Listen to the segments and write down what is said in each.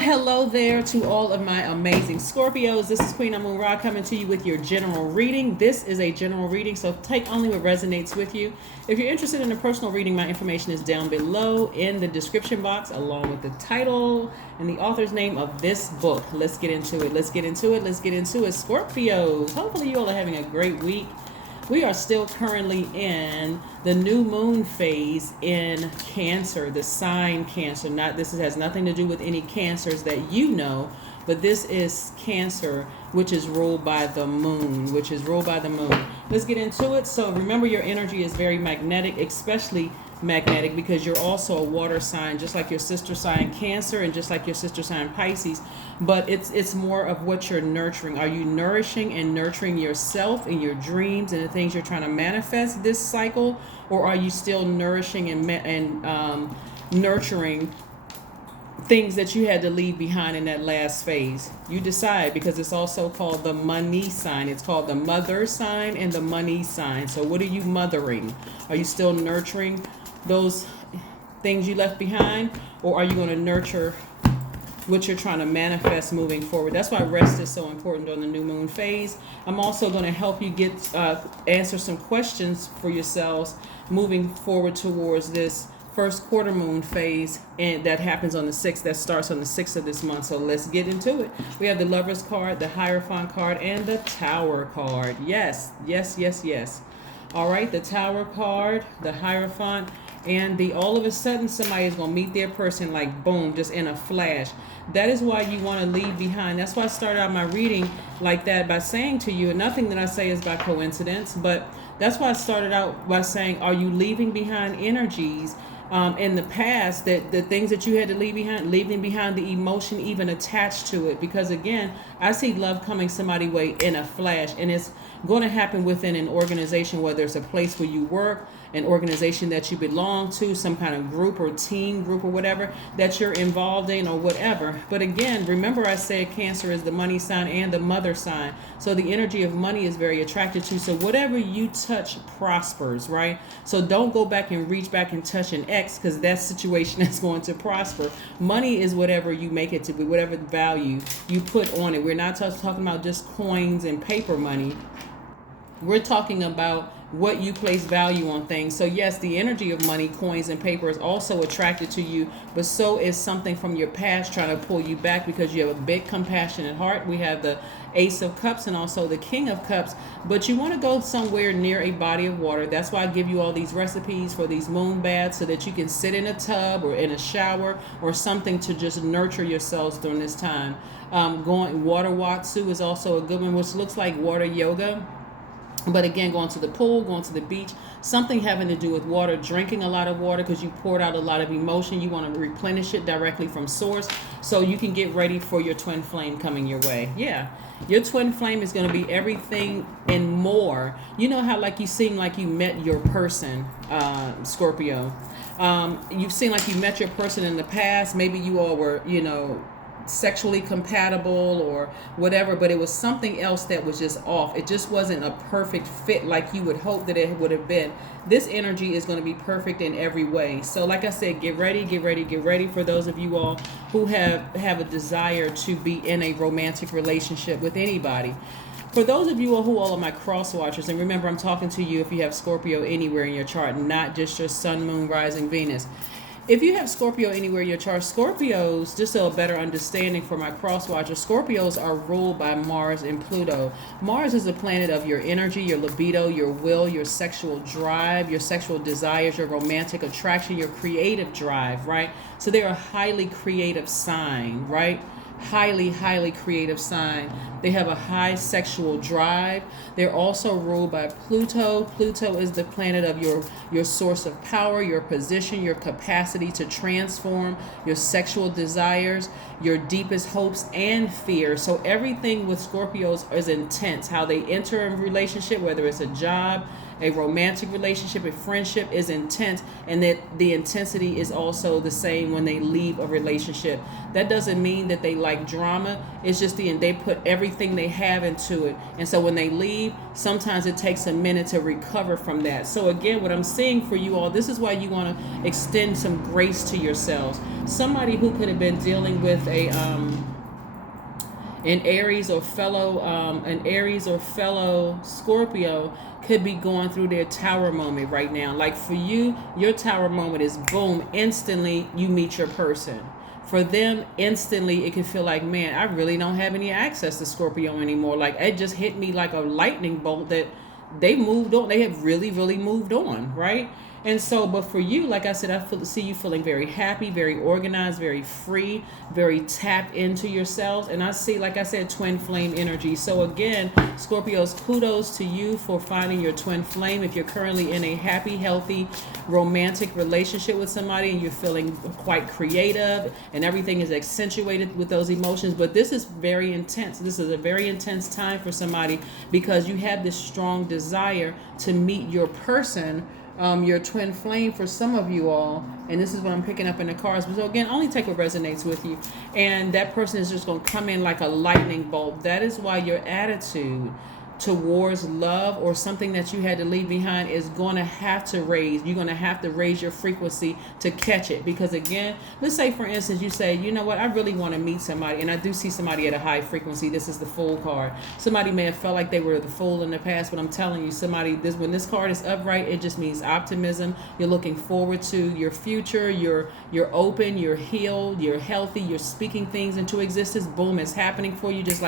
Hello there to all of my amazing Scorpios. This is Queen Amun Ra coming to you with your general reading. This is a general reading, so take only what resonates with you. If you're interested in a personal reading, my information is down below in the description box, along with the title and the author's name of this book. Let's get into it. Scorpios. Hopefully you all are having a great week. We are still currently in the new moon phase in Cancer, the sign Cancer. This has nothing to do with any cancers that you know, but this is Cancer, which is ruled by the moon, Let's get into it. So remember, your energy is very magnetic, especially magnetic because you're also a water sign, just like your sister sign Cancer and just like your sister sign Pisces. But it's more of what you're nurturing. Are you nourishing and nurturing yourself and your dreams and the things you're trying to manifest this cycle, or are you still nourishing and nurturing things that you had to leave behind in that last phase? You decide, because it's also called the money sign. It's called the mother sign and the money sign. So what are you mothering? Are you still nurturing those things you left behind, or are you going to nurture what you're trying to manifest moving forward? That's why rest is so important on the new moon phase. I'm also going to help you get answer some questions for yourselves moving forward towards this first quarter moon phase, and that happens on the 6th. That starts on the 6th of this month. So let's get into it. We have the Lovers card, the Hierophant card, and the Tower card. Yes. All right, the Tower card, the Hierophant, and the all of a sudden somebody is going to meet their person, like boom, just in a flash. That is why you want to leave behind. That's why I started out my reading like that, by saying to you, and nothing that I say is by coincidence, but that's why I started out by saying, are you leaving behind energies in the past, that the things that you had to leave behind, leaving behind the emotion even attached to it? Because again, I see love coming somebody's way in a flash, and it's going to happen within an organization, whether it's a place where you work, an organization that you belong to, some kind of group or team group or whatever that you're involved in, or whatever. But again, remember I said Cancer is the money sign and the mother sign. So the energy of money is very attracted to. So whatever you touch prospers, right? So don't go back and reach back and touch an ex, because that situation is going to prosper. Money is whatever you make it to be, whatever value you put on it. We're not talking about just coins and paper money. We're talking about what you place value on things. So yes, the energy of money, coins, and paper is also attracted to you, but so is something from your past trying to pull you back, because you have a big compassionate heart. We have the Ace of Cups and also the King of Cups, but you want to go somewhere near a body of water. That's why I give you all these recipes for these moon baths, so that you can sit in a tub or in a shower or something to just nurture yourselves during this time. Going water watsu is also a good one, which looks like water yoga. But again, going to the pool, going to the beach, something having to do with water, drinking a lot of water because you poured out a lot of emotion. You want to replenish it directly from source, so you can get ready for your twin flame coming your way. Yeah, your twin flame is going to be everything and more. You know how like you seem like you met your person, Scorpio. You've seen like you met your person in the past. Maybe you all were, sexually compatible or whatever, but it was something else that was just off. It just wasn't a perfect fit like you would hope that it would have been. This energy is going to be perfect in every way. So like I said, get ready for those of you all who have a desire to be in a romantic relationship with anybody. For those of you all who all are my cross watchers, and remember I'm talking to you if you have Scorpio anywhere in your chart, not just your sun, moon, rising, Venus. If you have Scorpio anywhere in your chart, Scorpios, just so a better understanding for my cross watchers, Scorpios are ruled by Mars and Pluto. Mars is the planet of your energy, your libido, your will, your sexual drive, your sexual desires, your romantic attraction, your creative drive, right? So they're a highly creative sign, right? Highly creative sign. They have a high sexual drive. They're also ruled by Pluto. Pluto is the planet of your source of power, your position, your capacity to transform, your sexual desires, your deepest hopes and fears. So everything with Scorpios is intense. How they enter a relationship, whether it's a job, a romantic relationship, a friendship is intense, and that the intensity is also the same when they leave a relationship. That doesn't mean that they like drama. It's just they put everything they have into it. And so when they leave, sometimes it takes a minute to recover from that. So again, what I'm seeing for you all, this is why you want to extend some grace to yourselves. Somebody who could have been dealing with an Aries or fellow Scorpio could be going through their tower moment right now. Like for you, your tower moment is boom, instantly you meet your person. For them, instantly it can feel like, man, I really don't have any access to Scorpio anymore. Like it just hit me like a lightning bolt that they moved on. They have really, really moved on, right? And so, but for you, like I said, see you feeling very happy, very organized, very free, very tapped into yourselves. And I see, like I said, twin flame energy. So again, Scorpios, kudos to you for finding your twin flame. If you're currently in a happy, healthy, romantic relationship with somebody and you're feeling quite creative and everything is accentuated with those emotions. But this is very intense. This is a very intense time for somebody because you have this strong desire to meet your person, your twin flame for some of you all. And this is what I'm picking up in the cards. So again, only take what resonates with you. And that person is just going to come in like a lightning bolt. That is why your attitude towards love or something that you had to leave behind is going to have to raise. You're going to have to raise your frequency to catch it. Because again, let's say for instance, you say, you know what, I really want to meet somebody. And I do see somebody at a high frequency. This is the Fool card. Somebody may have felt like they were the fool in the past, but I'm telling you, when this card is upright, it just means optimism. You're looking forward to your future. You're open, you're healed, you're healthy, you're speaking things into existence. Boom, it's happening for you just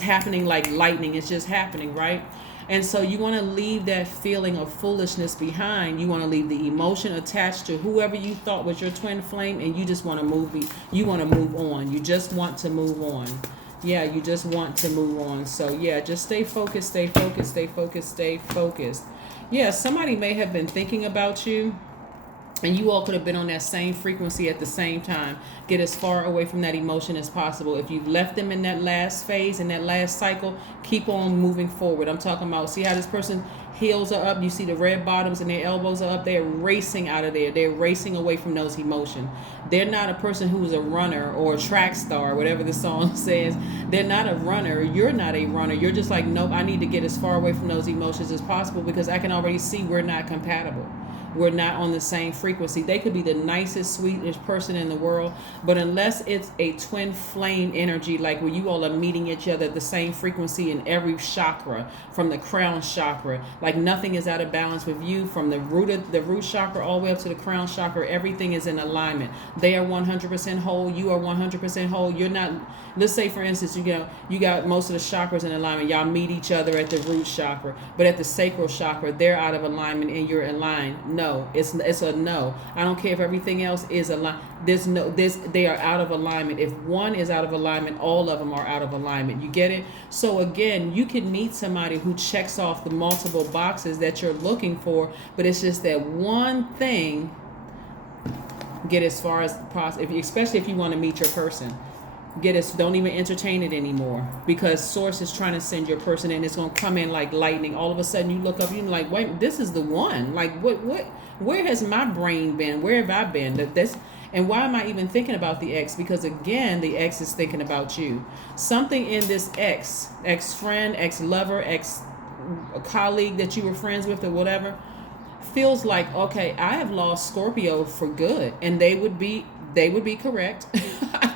happening like lightning. It's just happening, right? And so you want to leave that feeling of foolishness behind. You want to leave the emotion attached to whoever you thought was your twin flame, and you just want to move on. You just want to move on. Yeah, you just want to move on. So yeah, just stay focused, stay focused, stay focused, stay focused. Yeah, somebody may have been thinking about you, and you all could have been on that same frequency at the same time. Get as far away from that emotion as possible. If you've left them in that last phase, in that last cycle, keep on moving forward. I'm talking about, see how this person heels are up? You see the red bottoms and their elbows are up. They're racing out of there. They're racing away from those emotions. They're not a person who's a runner or a track star, whatever the song says. They're not a runner. You're not a runner. You're just like, nope, I need to get as far away from those emotions as possible because I can already see we're not compatible. We're not on the same frequency. They could be the nicest, sweetest person in the world, but unless it's a twin flame energy, like where you all are meeting each other at the same frequency in every chakra, from the crown chakra, like nothing is out of balance with you, from the root chakra all the way up to the crown chakra, everything is in alignment. They are 100% whole. You are 100% whole. You're not. Let's say, for instance, you got most of the chakras in alignment. Y'all meet each other at the root chakra, but at the sacral chakra, they're out of alignment and you're in line. No, it's a no. I don't care if everything else is aligned. They are out of alignment. If one is out of alignment, all of them are out of alignment. You get it? So again, you can meet somebody who checks off the multiple boxes that you're looking for, but it's just that one thing. Get as far as possible, especially if you want to meet your person. Don't even entertain it anymore, because source is trying to send your person in. It's going to come in like lightning. All of a sudden you look up, you're like, wait, this is the one. Like where has my brain been? Where have I been? And why am I even thinking about the ex? Because again, the ex is thinking about you. Something in this ex-friend, ex-lover, ex-colleague that you were friends with or whatever, feels like, okay, I have lost Scorpio for good. And they would be correct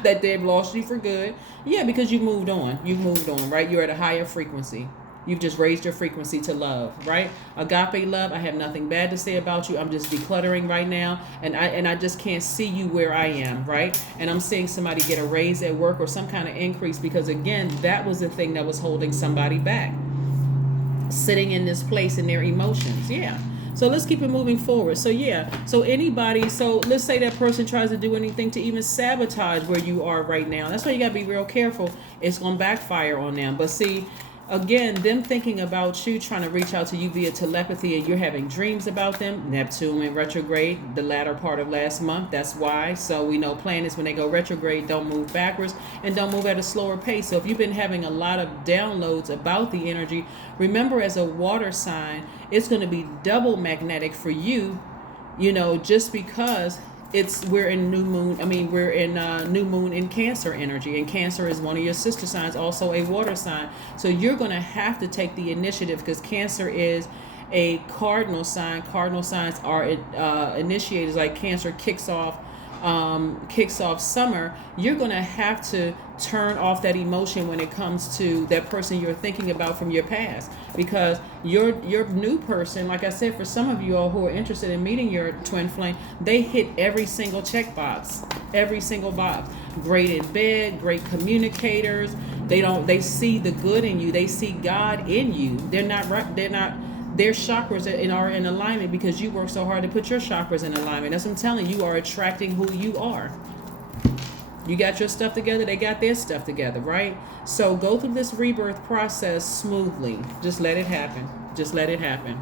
that they've lost you for good. Yeah, because you moved on. You've moved on, right? You're at a higher frequency. You've just raised your frequency to love, right? Agape love, I have nothing bad to say about you. I'm just decluttering right now, and I just can't see you where I am, right? And I'm seeing somebody get a raise at work or some kind of increase, because again, that was the thing that was holding somebody back. Sitting in this place in their emotions, yeah. So let's keep it moving forward. So yeah, so let's say that person tries to do anything to even sabotage where you are right now. That's why you gotta be real careful. It's gonna backfire on them. But see, Again, them thinking about you, trying to reach out to you via telepathy, and you're having dreams about them. Neptune in retrograde, the latter part of last month. That's why. So we know planets, when they go retrograde, don't move backwards and don't move at a slower pace. So if you've been having a lot of downloads about the energy, remember, as a water sign, it's going to be double magnetic for you, just because we're in new moon. We're in new moon in Cancer energy, and Cancer is one of your sister signs, also a water sign. So you're going to have to take the initiative, because Cancer is a cardinal sign. Cardinal signs are initiators. Like Cancer kicks off summer. You're going to have to turn off that emotion when it comes to that person you're thinking about from your past, because your new person, like I said, for some of you all who are interested in meeting your twin flame, they hit every single checkbox, every single box. Great in bed, great communicators. They see the good in you. They see God in you. Their chakras are in alignment, because you work so hard to put your chakras in alignment. That's what I'm telling you. You are attracting who you are. You got your stuff together, they got their stuff together, right? So go through this rebirth process smoothly. Just let it happen. Just let it happen.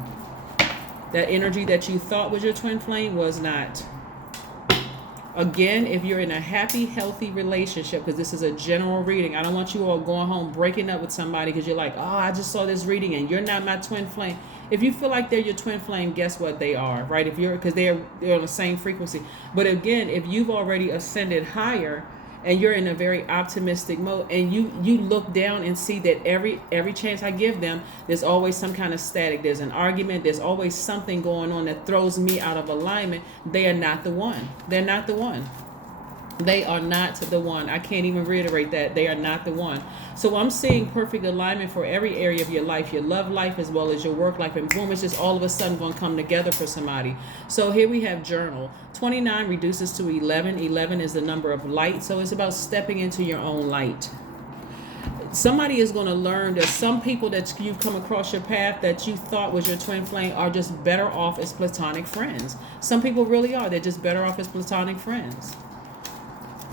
That energy that you thought was your twin flame was not. Again, if you're in a happy, healthy relationship, because this is a general reading, I don't want you all going home breaking up with somebody because you're like, oh, I just saw this reading and you're not my twin flame. If you feel like they're your twin flame, guess what? They are, right? Because they're on the same frequency. But again, if you've already ascended higher and you're in a very optimistic mode, and you look down and see that every chance I give them, there's always some kind of static. There's an argument. There's always something going on that throws me out of alignment. They are not the one. They're not the one. They are not the one. I can't even reiterate that. They are not the one. So I'm seeing perfect alignment for every area of your life, your love life as well as your work life. And boom, it's just all of a sudden going to come together for somebody. So here we have journal. 29 reduces to 11. 11 is the number of light. So it's about stepping into your own light. Somebody is going to learn that some people that you've come across your path that you thought was your twin flame are just better off as platonic friends. Some people really are. They're just better off as platonic friends.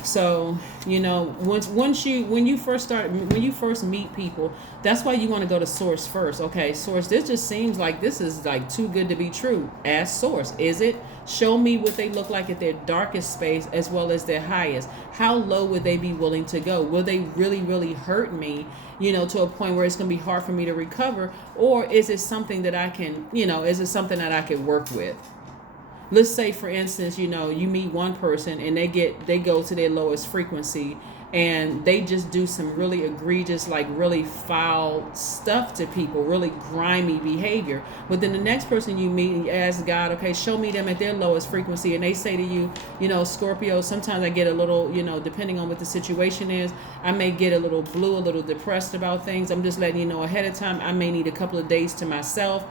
So, when you first meet people, that's why you want to go to source first. Okay, source, this just seems like this is like too good to be true. Ask source, is it? Show me what they look like at their darkest space as well as their highest. How low would they be willing to go? Will they really, really hurt me, to a point where it's going to be hard for me to recover? Or is it something that I can, is it something that I could work with? Let's say, for instance, you meet one person and they go to their lowest frequency and they just do some really egregious, like really foul stuff to people, really grimy behavior. But then the next person you meet and you ask God, okay, show me them at their lowest frequency. And they say to you, Scorpio, sometimes I get a little, depending on what the situation is, I may get a little blue, a little depressed about things. I'm just letting you know ahead of time, I may need a couple of days to myself.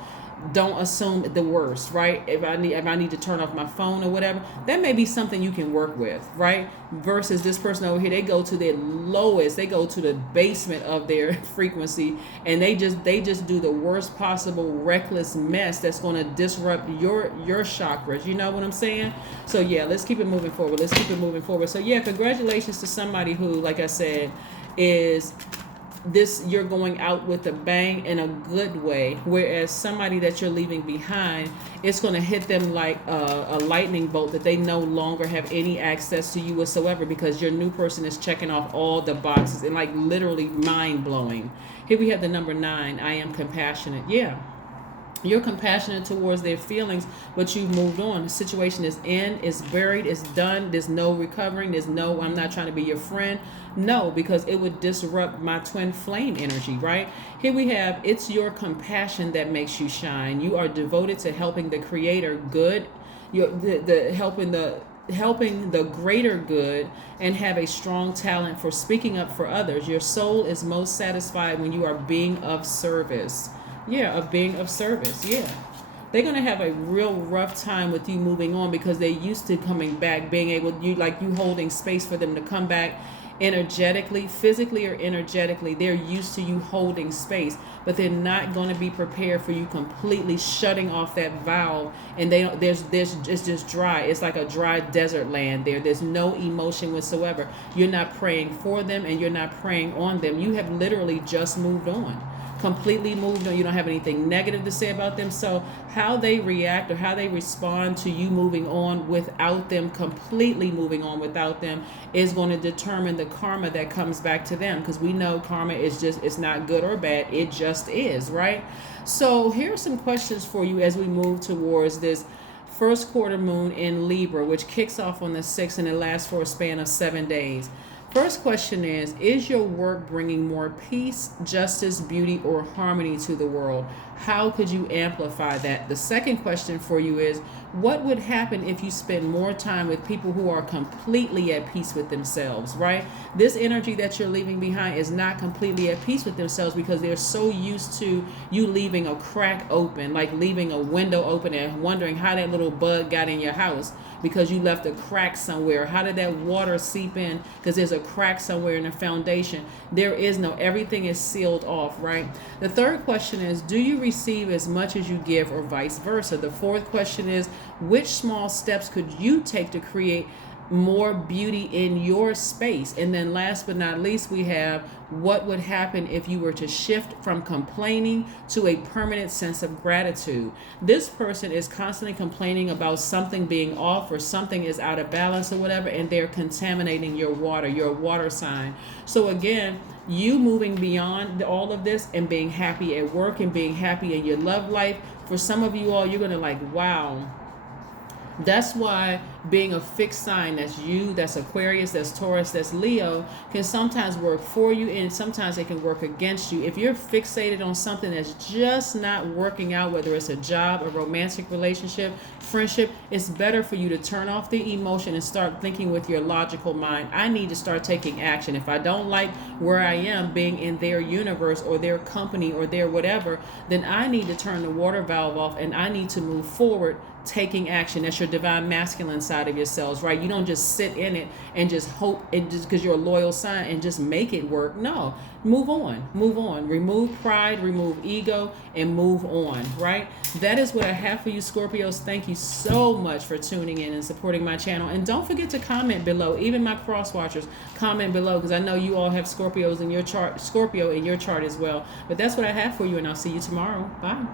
Don't assume the worst, right? If I need to turn off my phone or whatever, that may be something you can work with, right? Versus this person over here, they go to their lowest, they go to the basement of their frequency, and they just do the worst possible reckless mess that's going to disrupt your chakras. You know what I'm saying? So yeah, let's keep it moving forward. So yeah, congratulations to somebody who, like I said, is this, you're going out with a bang in a good way, whereas somebody that you're leaving behind, it's going to hit them like a lightning bolt that they no longer have any access to you whatsoever, because your new person is checking off all the boxes and like literally mind-blowing. Here we have the number 9. I am compassionate. Yeah, you're compassionate towards their feelings, but you've moved on. The situation is it's buried, it's done. There's no recovering. There's no, I'm not trying to be your friend. No, because it would disrupt my twin flame energy, right? Here we have, it's your compassion that makes you shine. You are devoted to helping the creator good. You're helping the greater good, and have a strong talent for speaking up for others. Your soul is most satisfied when you are being of service. Yeah, of being of service. Yeah. They're going to have a real rough time with you moving on, because they're used to coming back, being able, you holding space for them to come back energetically, physically or energetically. They're used to you holding space, but they're not going to be prepared for you completely shutting off that valve. And it's just dry. It's like a dry desert land there. There's no emotion whatsoever. You're not praying for them and you're not praying on them. You have literally just moved on. completely moved on. You don't have anything negative to say about them. So how they react or how they respond to you moving on without them, completely moving on without them, is going to determine the karma that comes back to them. Because we know karma is just, it's not good or bad. It just is, right? So here are some questions for you as we move towards this first quarter moon in Libra, which kicks off on the 6th and it lasts for a span of 7 days. First question is your work bringing more peace, justice, beauty, or harmony to the world? How could you amplify that? The second question for you is, what would happen if you spend more time with people who are completely at peace with themselves, right? This energy that you're leaving behind is not completely at peace with themselves because they're so used to you leaving a crack open, like leaving a window open and wondering how that little bug got in your house because you left a crack somewhere. How did that water seep in? Because there's a crack somewhere in the foundation. There is no, everything is sealed off, right? The third question is, do you receive as much as you give or vice versa? The fourth question is, which small steps could you take to create more beauty in your space? And then last but not least, we have, what would happen if you were to shift from complaining to a permanent sense of gratitude? This person is constantly complaining about something being off or something is out of balance or whatever, and they're contaminating your water sign. So again, you moving beyond all of this and being happy at work and being happy in your love life, for some of you all, you're going to like, wow. That's why being a fixed sign, that's you, that's Aquarius, that's Taurus, that's Leo, can sometimes work for you and sometimes it can work against you. If you're fixated on something that's just not working out, whether it's a job, a romantic relationship, friendship, it's better for you to turn off the emotion and start thinking with your logical mind. I need to start taking action. If I don't like where I am being in their universe or their company or their whatever, then I need to turn the water valve off and I need to move forward taking action. That's your divine masculine side of yourselves, right? You don't just sit in it and just hope it just because you're a loyal sign and just make it work. No, move on, remove pride, remove ego, and move on, right? That is what I have for you, Scorpios. Thank you so much for tuning in and supporting my channel. And don't forget to comment below. Even my cross watchers, comment below, because I know you all have Scorpio in your chart as well. But that's what I have for you, and I'll see you tomorrow. Bye.